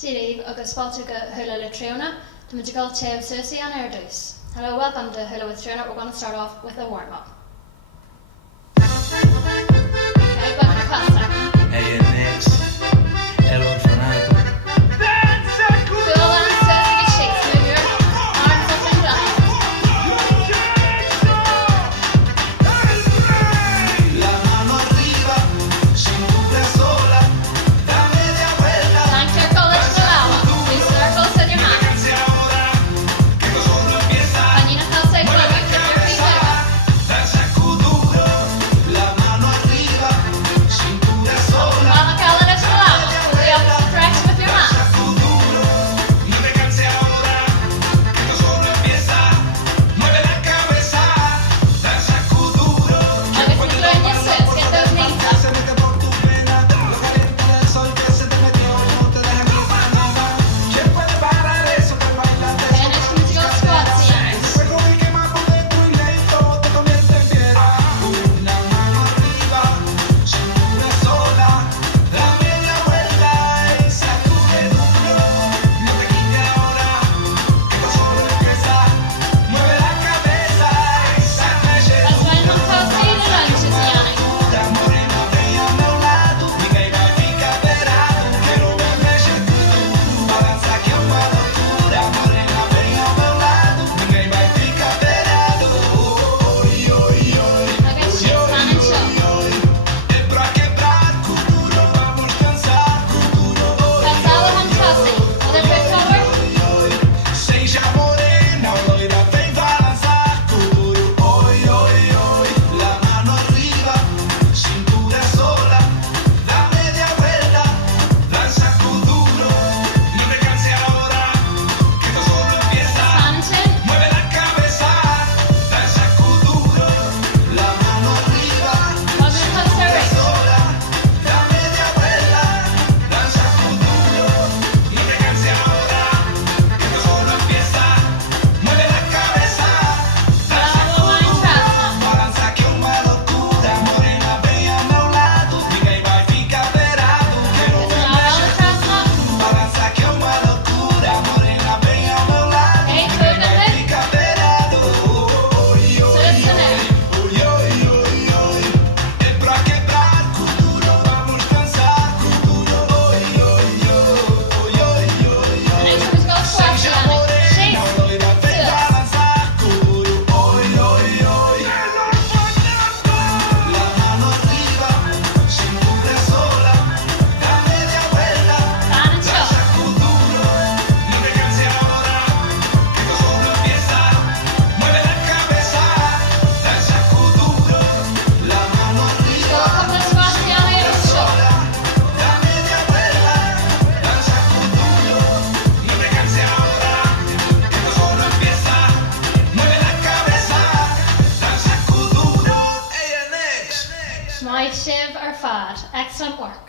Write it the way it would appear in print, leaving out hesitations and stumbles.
Díríh agus fáilte go thula le triona, the magical Teo Susie and Erdus. Hello, welcome to Hula with Triona. We're going to start off with a warm-up. Okay, buona pasta. Hey, next, el orfanato. Cool and Susie get shakes. Move your arms up and down. La mano arriba, cintura sola, da media vuelta. Time to circle it to the lava. Do circles with your hands. Cañina calza y clava, keep your feet up. Danza kuduro, la mano arriba, cintura sola. Mama calling it to the lava. Fully up, stretch with your hands. Kuduro, no te canses ahora, que esto solo empieza. Mueve la cabeza, danza kuduro. Agus you learn your sis, get those knees up. Se mete por tu pena, lo calienta del sol que se te metió y no te deja ni para nada. ¿Quién puede parar eso que baila de Okay, next musical squats here. fuego y quema por dentro y lento te convierte en piedra? Una mano arriba, cintura sola, da media vuelta y sacude duro. No te quites ahora, que esto solo empieza. Mueve la cabeza y sacude That's why I'm toasting the lunches, Yannick. da morena vem ao meu lado, ninguém vai ficar parado. Quero ver mexe tudo, balançar que é uma loucura. Morena vem ao meu lado, ninguém vai ficar parado. Oi, oi, oi, Okay, shake, stand and show. é pra quebrar com duro, vamos dançar com duro. Cansado and toasting. Other foot forward. Seja morena, loira, vem balançar com duro. Oi, oi, oi, la mano arriba, cintura sola, da media vuelta, danza con duro. No te canses ahora, que esto solo empieza. Stand and chin. Mueve la cabeza, danza con duro, la mano arriba, Welcome to Costa Rica. sola, da media vuelta, danza con duro. No te canses ahora, que esto solo empieza. Mueve la cabeza, danza Bravo, wine trasna. balança que é uma loucura. Morena vem ao meu lado, ninguém vai ficar parado. Quero ver Bravo, trasna. balança que é uma loucura. Morena vem ao meu lado, Hey, ninguém turn vai it. ficar parado. Oi, oi, Citizen air. oi, oi, oi, oi. É pra quebrar com duro, vamos dançar com duro. Oi, oi, oi, oi, oi, The oi. next musical squats, Seja Yannick. morena, Shakes. loira, vem balançar com duro. Oi, oi, oi. La mano arriba, cintura sola, da media vuelta, Stand and show. danza con duro. No te canses ahora, que esto solo empieza. Mueve la cabeza, danza con duro. La mano Do a arriba, couple of squats, Yannick, and show. da media vuelta, danza con duro. No te canses ahora, que esto solo empieza. Mueve la cabeza, danza con duro. Hey, next. My shiv or fad. Excellent work.